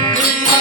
Música